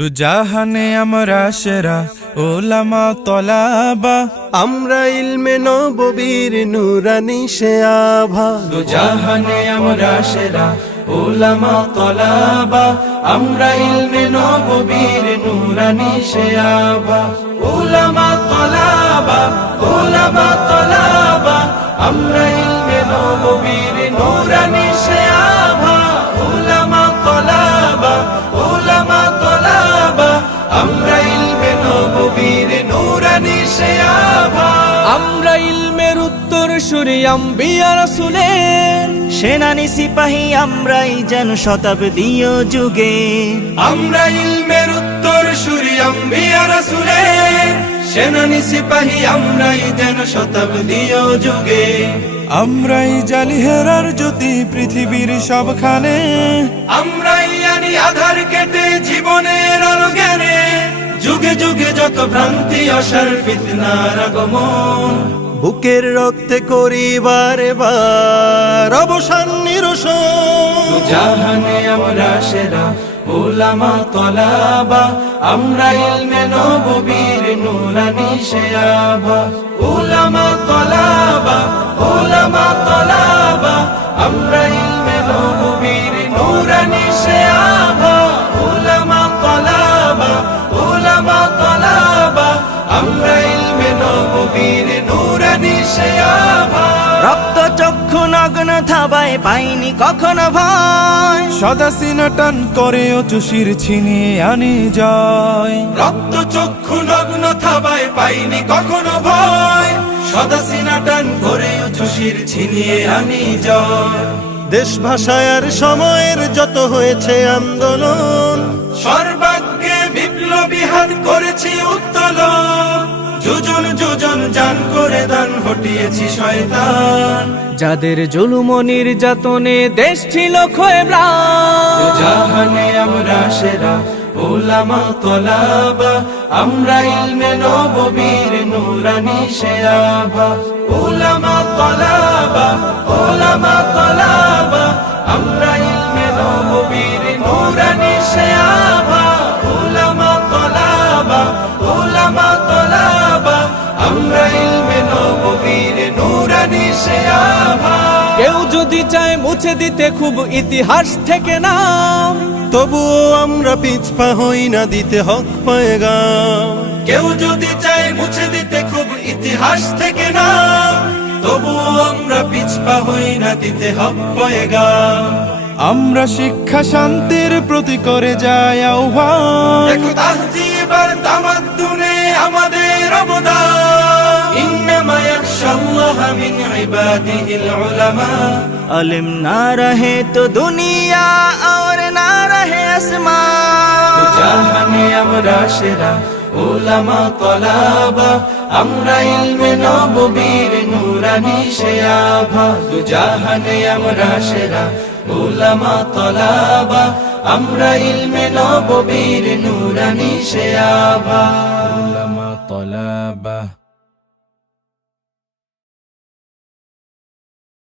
দুজাহানে আমরা সেরা উলামা তলাবা, আমরা ইলমে নববীর নূরানি সে আভা। দুজাহানে আমরা সেরা উলামা তলাবা, আমরা ইলমে নববীর নূরানি সে আভা। উলামা তলাবা, উলামা তলাবা, আমরা ইলমে নববীর নূরানি সে আভা। উলামা তলাবা, উলামা তলাবা, আমরা ইলমে নববীর নূরানি সে আভা। আমরা ইলমের উত্তর সূরি আম্বিয়া রাসূলের সেনানি সিপাহী আমরাই যেন শতাব্দীয় যুগে। আমরা ইলমের উত্তর সূরি আম্বিয়া রাসূলের সেনানি সিপাহী আমরাই যেন শতাব্দীয় যুগে। আমরাই জালি হেরার জ্যোতি পৃথিবীর সবখানে, আমরাই আনি আধার কেটে জীবনের আলো জ্ঞানে। যুগে যুগে যত ভ্রান্তি অসার ফিতনার আগমন, বুকের রক্তে করি বারে বার অবসান নিরসন। দুজাহানে আমরা সেরা উলামা তলাবা, আমরা ইলমে নববীর নূরানি সে আভা। উলামা তলাবা, উলামা তলাবা, আমরা ইলমে নববীর নূরানি সে আভা। উলামা তলাবা, উলামা তলাবা, আমরা ইলমে নববীর নূরানি সে আভা। রক্ত চক্ষু নগ্ন থাবায় পাইনি কখনো ভয়, সদা সিনা টান করে চুষির ছিনিয়ে আনি জয়। রক্ত চক্ষু নগ্ন থাবায় পাইনি কখনো ভয়, সদা সিনা টান করে চুষির ছিনিয়ে আনি জয়। দেশ ভাষায় আর সময়ের যত হয়েছে আন্দোলন, সর্বাগ্যে বিপ্লবী হাত করেছি উত্তোলন। যোজন যোজন জান করে দান হটিয়েছি শয়তান। যাদের জুলুম ও নির্যাতনে দেশ ছিল ক্ষয়ে ম্লান। জাহানে আমরা সেরা উলামা তলাবা, আমরা ইলমে নববীর নূরানি সে আভা। উলামা তলাবা, উলামা তলাবা, আমরা ইলমে নববীর নূরানি সে আভা। উলামা তলাবা, উলামা তলাবা, আমরা ইলমে নববীর নূরানি সে আভা। কেউ যদি চায় মুছে দিতে খুব ইতিহাস থেকে নাম, তবুও আমরা পিছপা হই না দিতে হক পয়গাম। কেউ যদি চায় মুছে দিতে খুব ইতিহাস থেকে না, তবুও আমরা পিছপা হই না দিতে হক পয়গাম। আমরা শিক্ষা শান্তির প্রতি করে যাই আহ্বান। দেখো তাহজিব আর তামাদ্দুনে আমাদের অবদান। ইন্নামা ইয়াখশাল্লাহা মিন ইবাদিহিল উলামা। अलिम ना रहे तो दुनिया और ना रहे आसमान। দুজাহানে আমরা সেরা উলামা তলাবা, আমরা ইলমে নববীর নূরানি সে আভা। দুজাহানে আমরা সেরা উলামা তলাবা, আমরা ইলমে নববীর নূরানি সে আভা। উলামা তলাবা।